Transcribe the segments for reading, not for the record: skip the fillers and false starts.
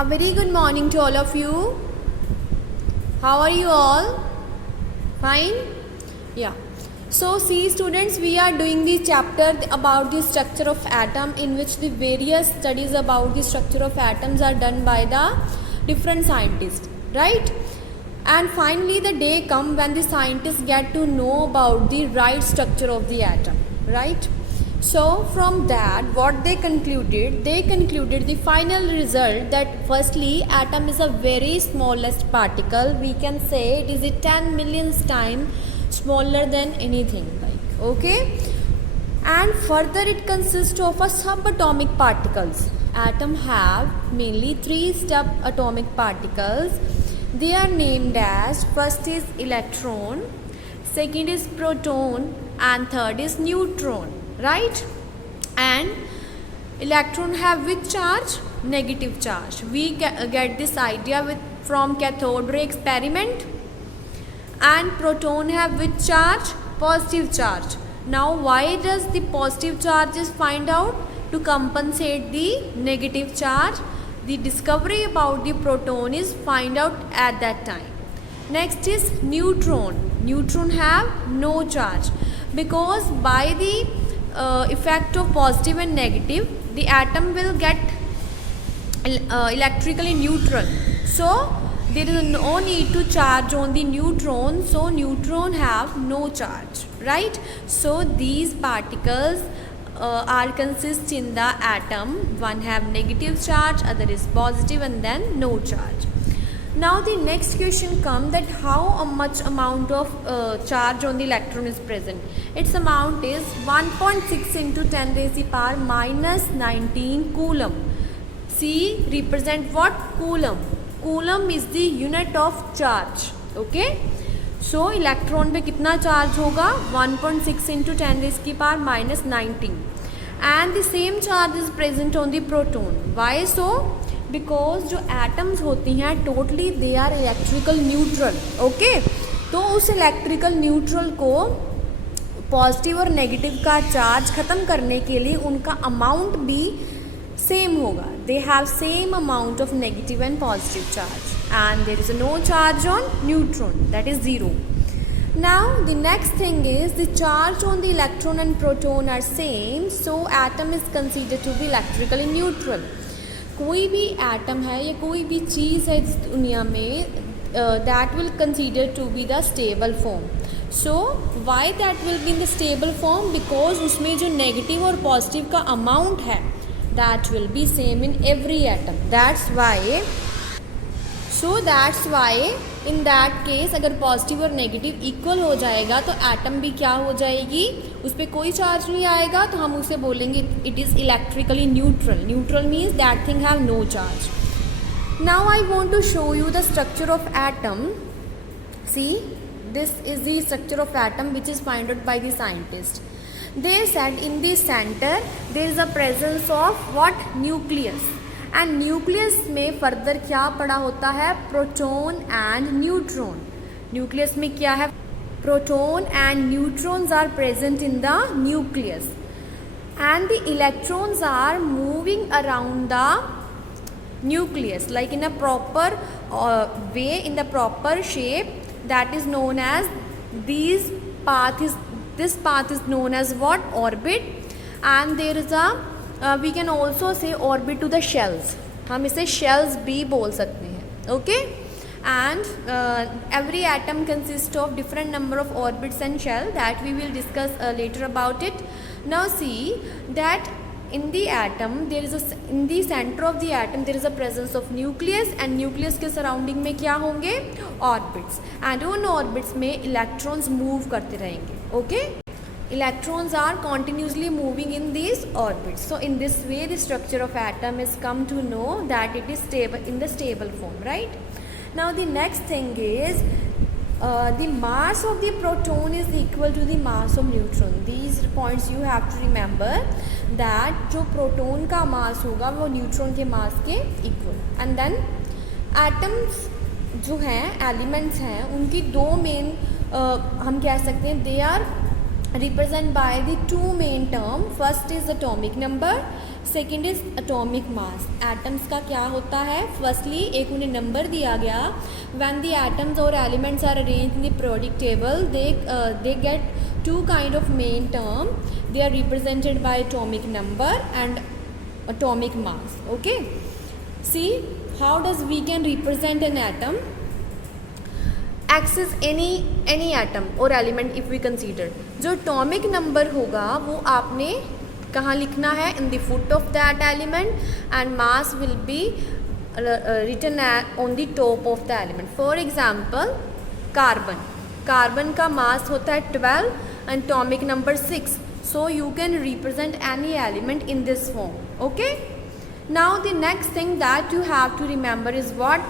A very good morning to all of you. How are you all? Fine? Yeah. So see students, we are doing the chapter about the structure of atom, in which the various studies about the structure of atoms are done by the different scientists, right? And finally the day come when the scientists get to know about the right structure of the atom, right? So from that what they concluded the final result that firstly atom is a very smallest particle. We can say it is a 10 millionth time smaller than anything, like, okay. And further it consists of a subatomic particles. Atom have mainly 3 subatomic particles. They are named as, first is electron, second is proton, and third is neutron, right? And electron have which charge? Negative charge. We get this idea from cathode ray experiment. And proton have which charge? Positive charge. Now why does the positive charges find out? To compensate the negative charge. The discovery about the proton is find out at that time. Next is neutron. Neutron have no charge, because by the effect of positive and negative, the atom will get electrically neutral. So there is no need to charge on the neutron, so neutron have no charge, right? So these particles are consist in the atom. One have negative charge, other is positive, and then no charge. Now the next question comes that how much amount of charge on the electron is present. Its amount is 1.6 into 10 raised to the power minus 19 coulomb. C represent what? Coulomb. Coulomb is the unit of charge, okay. So electron पे कितना charge होगा? 1.6 into 10 raised to the power minus 19. And the same charge is present on the proton. Why so? Because जो atoms होती हैं totally they are electrical neutral, okay. तो उस electrical neutral को positive और नेगेटिव का चार्ज ख़त्म करने के लिए उनका अमाउंट भी सेम होगा. They have same amount of negative and positive charge, and there is no charge on neutron, that is 0. Now the next thing is the charge on the electron and proton are same, so atom is considered to be electrically neutral. कोई भी atom है या कोई भी चीज़ है इस दुनिया में that will consider to be the stable form. So why that will be in the stable form? Because उसमें जो नेगेटिव और पॉजिटिव का अमाउंट है that will be same in every atom. That's why in that case अगर positive और negative equal हो जाएगा तो एटम भी क्या हो जाएगी? उस पर कोई चार्ज नहीं आएगा, तो हम उसे बोलेंगे it is electrically neutral. Neutral means that thing have no charge. Now I want to show you the structure of atom. See, this is the structure of atom which is found out by the scientist. They said in the center there is a presence of what? Nucleus. And nucleus में further क्या पड़ा होता है? Proton and neutron. Nucleus में क्या है? Proton and neutrons are present in the nucleus. And the electrons are moving around the nucleus like in a proper way, in the proper shape. That is known as this path is known as what? Orbit. And there is a we can also say orbit to the shells. हम इसे shells भी बोल सकते हैं, okay. And every atom consists of different number of orbits and shell that we will discuss later about it. Now see that in the atom there is in the center of the atom there is a presence of nucleus, and nucleus के surrounding में क्या होंगे? Orbits. And उन orbits में electrons move करते रहेंगे, okay. Electrons are continuously moving in these orbits. So in this way the structure of atom is come to know that it is stable in the stable form, right? Now the next thing is the mass of the proton is equal to the mass of neutron. These points you have to remember that जो proton का mass होगा वो neutron के mass के equal. And then atoms जो हैं elements हैं उनकी दो main हम कह सकते हैं they are represented by the two main term. First is atomic number, second is atomic mass. Atoms का क्या होता है? फर्स्टली एक उन्हें नंबर दिया गया, व्हेन द एटम्स और elements are arranged in the periodic table they get two kind of main term. They are represented by atomic number and atomic mass. Okay, see how does we can represent an atom. X is any atom or element if we consider. जो atomic number होगा वो आपने कहाँ लिखना है? in the foot of that element, and mass will be written on the top of the element. For example, carbon का मास होता है 12 and atomic number 6. So you can represent any element in this form. Okay, now the next thing that you have to remember is what?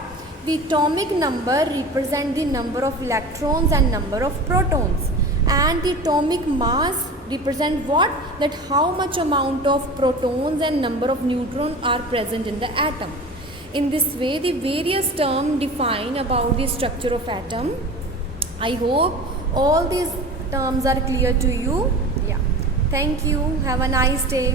The atomic number represent the number of electrons and number of protons, and the atomic mass represent what? That how much amount of protons and number of neutrons are present in the atom. In this way the various terms define about the structure of atom. I hope all these terms are clear to you. Yeah, thank you, have a nice day.